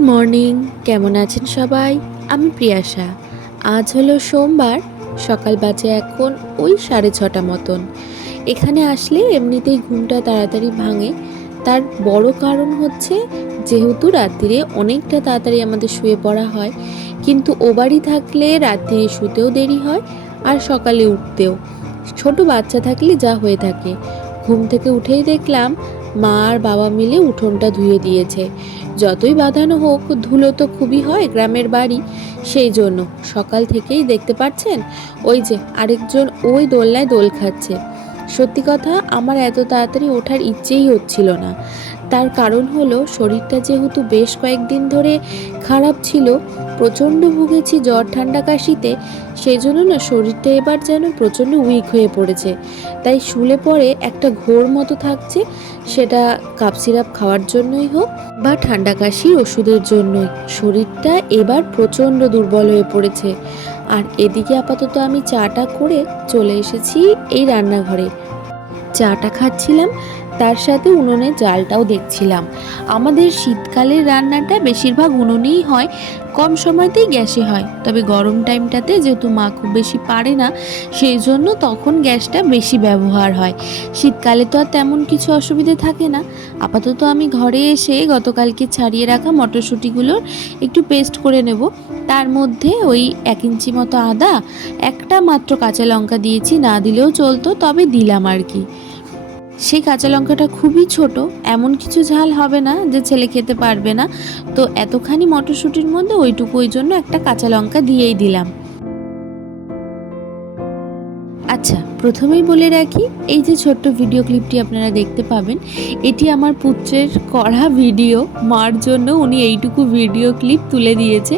Morning কেমন আছেন সবাই? আমি প্রিয়াশা। আজ হলো সোমবার, সকাল বাজে এখন ওই সাড়ে ছটা মতন। এখানে আসলে এমনিতেই ঘুমটা তাড়াতাড়ি ভাঙে। তার বড় কারণ হচ্ছে যেহেতু রাত্রিরে অনেকটা তাড়াতাড়ি আমাদের শুয়ে পড়া হয়। কিন্তু ও বাড়ি থাকলে রাত্রিরে শুতেও দেরি হয় আর সকালে উঠতেও। ছোট বাচ্চা থাকলে যা হয়ে থাকে। ঘুম থেকে উঠেই দেখলাম মা আর বাবা মিলে উঠোনটা ধুয়ে দিয়েছে। যতই বাঁধানো হোক, ধুলো তো খুবই হয় গ্রামের বাড়ি। সেই জন্য সকাল থেকেই দেখতে পাচ্ছেন, ওই যে আরেকজন ওই দোলনায় দোল খাচ্ছে। সত্যি কথা, আমার এত তাড়াতাড়ি ওঠার ইচ্ছেই হচ্ছিল না। তার কারণ হলো শরীরটা যেহেতু বেশ কয়েকদিন ধরে খারাপ ছিল, প্রচণ্ড ভুগেছি জ্বর, ঠান্ডা কাশিতে সেই জন্য না শরীরটা এবার যেন প্রচণ্ড উইক হয়ে পড়েছে। তাই শুলে পরে একটা ঘোর মতো থাকছে, সেটা কাপ সিরাপ খাওয়ার জন্যই হোক বা ঠান্ডা কাশির ওষুধের জন্যই। শরীরটা এবার প্রচণ্ড দুর্বল হয়ে পড়েছে। আর এদিকে আপাতত আমি চাটা করে চলে এসেছি এই রান্নাঘরে। চাটা খাচ্ছিলাম তার সাথে উনুনের জালটাও দেখছিলাম। আমাদের শীতকালের রান্নাটা বেশিরভাগ উনুনেই হয়, কম সময়তেই গ্যাসে হয়। তবে গরম টাইমটাতে যেহেতু মা খুব বেশি পারে না, সেই জন্য তখন গ্যাসটা বেশি ব্যবহার হয়। শীতকালে তো আর তেমন কিছু অসুবিধে থাকে না। আপাতত আমি ঘরে এসে গতকালকে ছাড়িয়ে রাখা মটরশুঁটিগুলোর একটু পেস্ট করে নেব। তার মধ্যে ওই এক ইঞ্চি মতো আদা, একটা মাত্র কাঁচা লঙ্কা দিয়েছি, না দিলেও চলতো, তবে দিলাম আর কি। সেই কাঁচা লঙ্কাটা খুবই ছোট, এমন কিছু ঝাল হবে না যে ছেলে খেতে পারবে না। তো এতখানি মটরশুঁটির মধ্যে ওইটুকু ওই জন্য একটা কাঁচা লঙ্কা দিয়েই দিলাম। আচ্ছা প্রথমেই বলে রাখি, এই যে ছোট্ট ভিডিও ক্লিপটি আপনারা দেখতে পাবেন, এটি আমার পুত্রের করা ভিডিও মার জন্য উনি এইটুকু ভিডিও ক্লিপ তুলে দিয়েছে।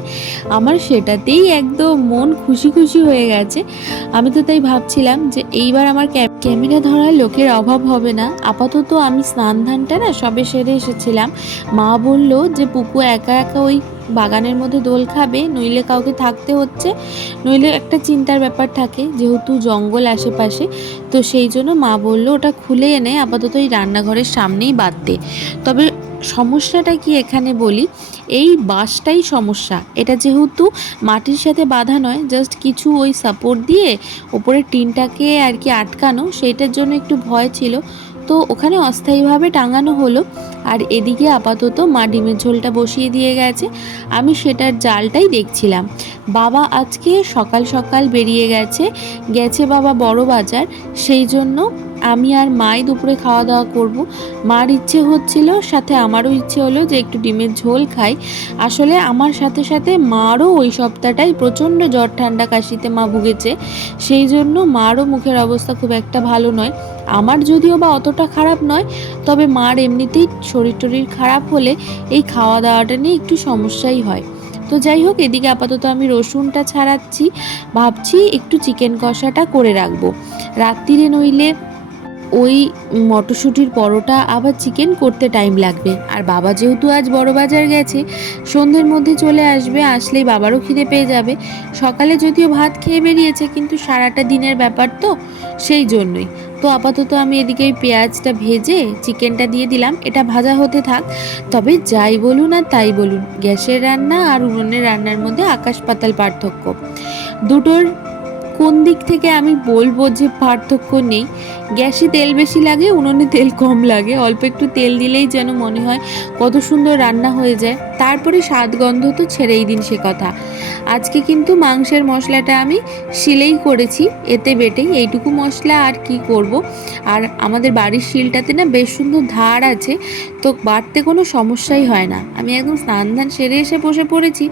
আমার সেটাতেই একদম মন খুশি খুশি হয়ে গেছে। আমি তো তাই ভাবছিলাম যে এইবার আমার ক্যামেরা ধরার লোকের অভাব হবে না। আপাতত আমি স্নান ধানটা না সবে সেরে এসেছিলাম। মা বলল যে, পুকু, একা একা ওই বাগানের মধ্যে দোল খাবে, নইলে কাউকে থাকতে হচ্ছে। নইলে একটা চিন্তার ব্যাপার থাকে, যেহেতু জঙ্গল আশেপাশে, তো সেই জন্য মা বলল, ওটা খুলে এনে আপাতত এই রান্নাঘরের সামনেই বাঁধতে তবে সমস্যাটা কি এখানে বলি, এই বাঁশটাই সমস্যা। এটা যেহেতু মাটির সাথে বাঁধা নয় জাস্ট কিছু ওই সাপোর্ট দিয়ে ওপরে টিনটাকে আর কি আটকানো, সেইটার জন্য একটু ভয় ছিল। তো ওখানে অস্থায়ীভাবে টাঙানো হলো। আর এদিকে আপাতত মা ডিমের ঝোলটা বসিয়ে দিয়ে গেছে। আমি সেটার জালটাই দেখছিলাম। বাবা আজকে সকাল সকাল বেরিয়ে গেছে। গেছে বাবা বড় বাজার। সেই জন্য আমি আর মাই দুপুরে খাওয়া দাওয়া করব। মার ইচ্ছে হচ্ছিল, সাথে আমারও ইচ্ছে হলো যে একটু ডিমের ঝোল খাই। আসলে আমার সাথে সাথে মারও ওই সপ্তাহটাই প্রচণ্ড জ্বর, ঠান্ডা কাশিতে মা ভুগেছে। সেই জন্য মারও মুখের অবস্থা খুব একটা ভালো নয়। আমার যদিও বা অতটা খারাপ নয়, তবে মার এমনিতেই শরীর টরীর খারাপ হলে এই খাওয়া দাওয়াটা নিয়ে একটু সমস্যাই হয়। তো যাই হোক, এদিকে আপাতত আমি রসুনটা ছাড়াচ্ছি। ভাবছি একটু চিকেন কষাটা করে রাখব। রাত্রিরে নইলে ওই মটরশুঁটির পরোটা আবার চিকেন করতে টাইম লাগবে। আর বাবা যেহেতু আজ বড় বাজার গেছে, সন্ধ্যের মধ্যে চলে আসবে, আসলেই বাবারও খিদে পেয়ে যাবে। সকালে যদিও ভাত খেয়ে বেরিয়েছে, কিন্তু সারাটা দিনের ব্যাপার তো সেই জন্যই। তো আপাতত আমি এদিকে এই পেঁয়াজটা ভেজে চিকেনটা দিয়ে দিলাম, এটা ভাজা হতে থাক। তবে যাই বলুন আর তাই বলুন, গ্যাসের রান্না আর উনুনের রান্নার মধ্যে আকাশ পাতাল পার্থক্য। দুটোর কোন দিক থেকে আমি বলব যে পার্থক্য নেই? গ্যাসে তেল বেশি লাগে, উনুনে তেল কম লাগে। অল্প একটু তেল দিলেই যেন মনে হয় কত সুন্দর রান্না হয়ে যায়। তারপরে স্বাদ গন্ধ তো ছেড়েই দিন সে কথা। আজকে কিন্তু মাংসের মশলাটা আমি শিলেই করেছি, এতে বেটেই। এইটুকু মশলা আর কি করব? আর আমাদের বাড়ির শিলটাতে না বেশ সুন্দর ধার আছে, তো বাড়তে কোনো সমস্যাই হয় না। আমি একদম স্নান ধান সেরে এসে বসে পড়েছি,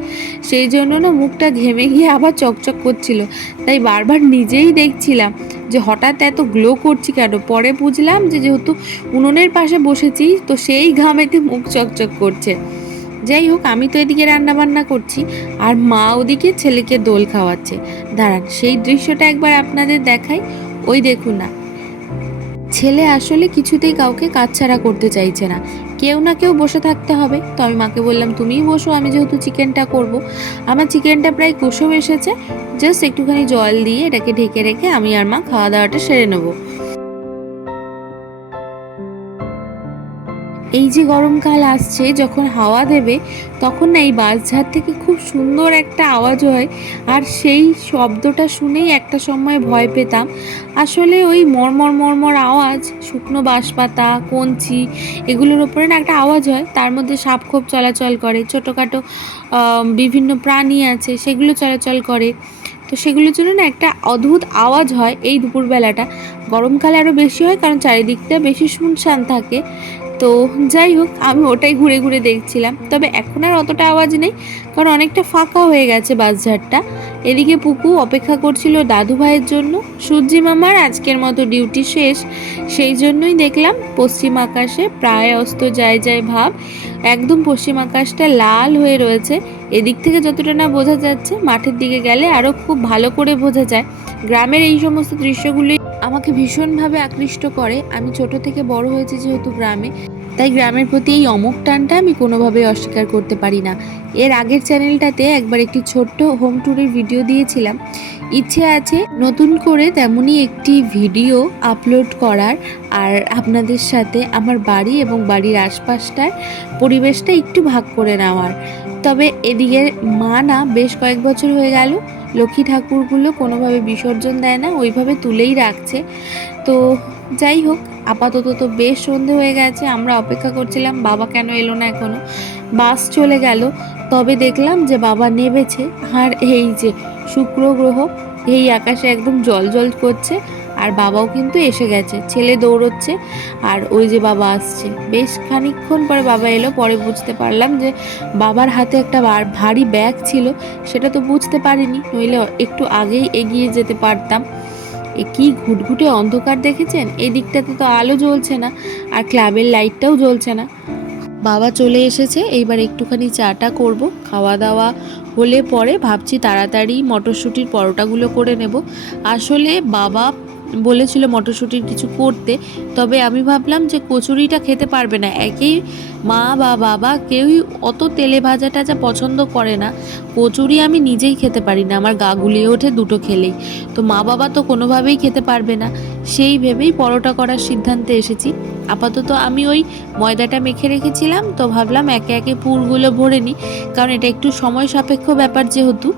সেই জন্য না মুখটা ঘেমে গিয়ে আবার চকচক করছিল। তাই বারবার নিজেই দেখছিলাম যে হঠাৎ এত গ্লো করছি কেন? পরে বুঝলাম যে যেহেতু উনুনের পাশে বসেছি, তো সেই ঘামেতে মুখ চকচক করছে। যাই হোক, আমি তো এদিকে রান্না বান্না করছি, আর মা ওদিকে ছেলেকে দোল খাওয়াচ্ছে। দাঁড়ান, সেই দৃশ্যটা একবার আপনাদের দেখাই। ওই দেখুন না। ছেলে আসলে কিছুতেই কাউকে কাছছাড়া করতে চাইছে না। কেউ না কেউ বসে থাকতে হবে। তো আমি মাকে বললাম, তুমিই বসো, আমি যেহেতু চিকেনটা করব। আমার চিকেনটা প্রায় কুসুম এসেছে। জাস্ট একটুখানি জল দিয়ে এটাকে ঢেকে রেখে আমি আর মা খাওয়া দাওয়াটা সেরে নেব। এই যে গরমকাল আসছে, যখন হাওয়া দেবে, তখন না এই বাঁশঝাড় থেকে খুব সুন্দর একটা আওয়াজ হয়। আর সেই শব্দটা শুনেই একটা সময় ভয় পেতাম। আসলে ওই মরমর মরমর আওয়াজ, শুকনো বাঁশপাতা, কঞ্চি, এগুলোর ওপরে না একটা আওয়াজ হয়। তার মধ্যে সাপ খোপ চলাচল করে, ছোটোখাটো বিভিন্ন প্রাণী আছে, সেগুলো চলাচল করে। তো সেগুলোর জন্য না একটা অদ্ভুত আওয়াজ হয় এই দুপুরবেলাটা। গরমকালে আরও বেশি হয়, কারণ চারিদিকটা বেশি শুনশান থাকে। তো যাই হোক, আমি ওটাই ঘুরে ঘুরে দেখছিলাম। তবে এখন আর অতটা আওয়াজ নেই, কারণ অনেকটা ফাঁকা হয়ে গেছে বাসঝাড়টা এদিকে পুকু অপেক্ষা করছিল দাদু ভাইয়ের জন্য। সূর্যি মামার আজকের মতো ডিউটি শেষ, সেই জন্যই দেখলাম পশ্চিম আকাশে প্রায় অস্ত যায় যায় ভাব। একদম পশ্চিম আকাশটা লাল হয়ে রয়েছে। এদিক থেকে যতটা না বোঝা যাচ্ছে, মাঠের দিকে গেলে আরও খুব ভালো করে বোঝা যায়। গ্রামের এই সমস্ত দৃশ্যগুলি আমাকে ভীষণভাবে আকৃষ্ট করে। আমি ছোট থেকে বড় হয়েছি যেহেতু গ্রামে, তাই গ্রামের প্রতি এই অমুক টানটা আমি কোনোভাবেই অস্বীকার করতে পারি না। এর আগের চ্যানেলটাতে একবার একটি ছোট্ট হোম ট্যুরের ভিডিও দিয়েছিলাম। ইচ্ছে আছে নতুন করে তেমনই একটি ভিডিও আপলোড করার। আর আপনাদের সাথে আমার বাড়ি এবং বাড়ির আশপাশটার পরিবেশটা একটু ভাগ করে নেওয়ার। তবে এদিকে মা না বেশ কয়েক বছর হয়ে গেল। লক্ষ্মী ঠাকুরগুলো কোনোভাবে বিসর্জন দেয় না, ওইভাবে তুলেই রাখছে। তো যাই হোক, আপাতত তো বেশ সন্ধে হয়ে গেছে, আমরা অপেক্ষা করছিলাম, বাবা কেন এলো না এখনও? বাস চলে গেল, তবে দেখলাম যে বাবা নেবেছে আর এই যে শুক্র গ্রহ, এই আকাশে একদম জল জল করছে। আর বাবাও কিন্তু এসে গেছে। ছেলে দৌড়চ্ছে আর ওই যে বাবা আসছে। বেশ খানিকক্ষণ পরে বাবা এলো, পরে বুঝতে পারলাম যে বাবার হাতে একটা ভারী ব্যাগ ছিল, সেটা তো বুঝতে পারিনি, নইলে একটু আগেই এগিয়ে যেতে পারতাম। এ কি ঘুটঘুটে অন্ধকার দেখেছেন? এই দিকটাতে তো আলো জ্বলছে না, আর ক্লাবের লাইটটাও জ্বলছে না। বাবা চলে এসেছে, এইবার একটুখানি চাটা করব। খাওয়া দাওয়া হলে পরে ভাবছি তাড়াতাড়ি মটরশুঁটির পরোটাগুলো করে নেব। আসলে বাবা বলেছিল মটরশুঁটির কিছু করতে, তবে আমি ভাবলাম যে কচুরিটা খেতে পারবে না। একেই মা বা বাবা কেউই অত তেলে ভাজা টাজা পছন্দ করে না। কচুরি আমি নিজেই খেতে পারি না, আমার গা গুলিয়ে ওঠে দুটো খেলেই। তো মা বাবা তো কোনোভাবেই খেতে পারবে না। সেই ভেবেই পরোটা করার সিদ্ধান্তে এসেছি। আপাতত আমি ওই ময়দাটা মেখে রেখেছিলাম, তো ভাবলাম একে একে পুরগুলো ভরে নিই, কারণ এটা একটু সময় সাপেক্ষ ব্যাপার যেহেতু।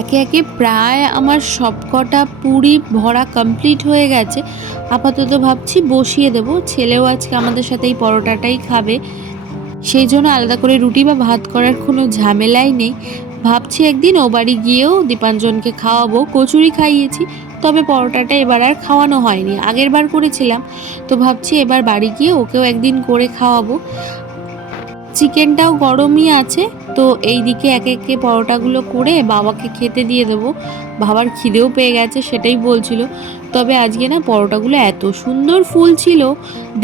একে একে প্রায় আমার সবকটা পুরি ভরা কমপ্লিট হয়ে গেছে। আপাতত ভাবছি বসিয়ে দেব। ছেলেও আজকে আমাদের সাথে এই পরোটাটাই খাবে। সেই জন্য আলাদা করে রুটি বা ভাত করার কোনো ঝামেলাই নেই। ভাবছি একদিন ও বাড়ি গিয়েও দীপাঞ্জনকে খাওয়াবো। কচুরি খাইয়েছি, তবে পরোটাটা এবার আর খাওয়ানো হয়নি। আগের বার করেছিলাম, তো ভাবছি এবার বাড়ি গিয়ে ওকেও একদিন করে খাওয়াবো। চিকেনটাও গরমই আছে, তো এই দিকে এক একে পরোটাগুলো করে বাবাকে খেতে দিয়ে দেবো। বাবার খিদেও পেয়ে গেছে, সেটাই বলছিল। তবে আজকে না পরোটাগুলো এত সুন্দর ফুল ছিল,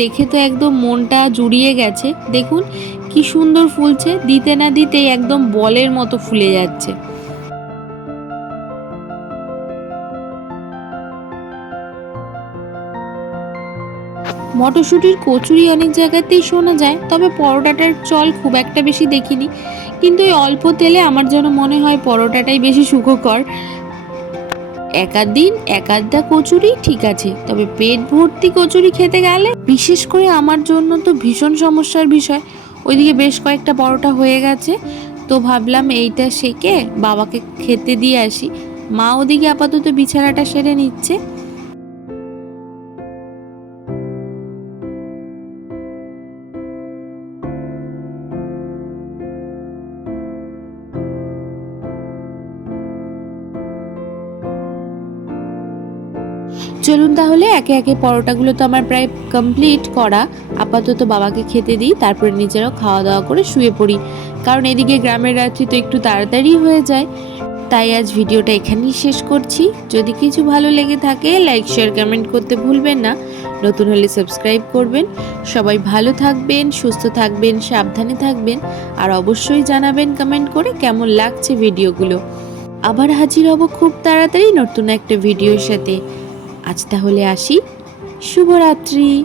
দেখে তো একদম মনটা জুড়িয়ে গেছে। দেখুন কি সুন্দর ফুলছে, দিতে না দিতেই একদম বলের মতো ফুলে যাচ্ছে। মটরশুঁটির কচুরি অনেক জায়গাতেই শোনা যায়, তবে পরোটাটার চল খুব একটা বেশি দেখিনি। কিন্তু এই অল্প তেলে আমার যেন মনে হয় পরোটাটাই বেশি সুখকর। একাধ দিন একাধটা কচুরি ঠিক আছে, তবে পেট ভর্তি কচুরি খেতে গেলে বিশেষ করে আমার জন্য তো ভীষণ সমস্যার বিষয়। ওইদিকে বেশ কয়েকটা পরোটা হয়ে গেছে, তো ভাবলাম এইটা সেকে বাবাকে খেতে দিয়ে আসি। মা ওদিকে আপাতত বিছানাটা সেরে নিচ্ছে। চলুন তাহলে, একে একে পরোটাগুলো তো আমার প্রায় কমপ্লিট করা। আপাতত বাবাকে খেতে দিই, তারপরে নিজেরাও খাওয়া দাওয়া করে শুয়ে পড়ি। কারণ এদিকে গ্রামের রাত্রি তো একটু তাড়াতাড়ি হয়ে যায়। তাই আজ ভিডিওটা এখানেই শেষ করছি। যদি কিছু ভালো লেগে থাকে লাইক শেয়ার কমেন্ট করতে ভুলবেন না। নতুন হলে সাবস্ক্রাইব করবেন। সবাই ভালো থাকবেন, সুস্থ থাকবেন, সাবধানে থাকবেন। আর অবশ্যই জানাবেন কমেন্ট করে কেমন লাগছে ভিডিওগুলো। আবার হাজির হব খুব তাড়াতাড়ি নতুন একটা ভিডিওর সাথে। আজ তাহলে আসি। শুভরাত্রি।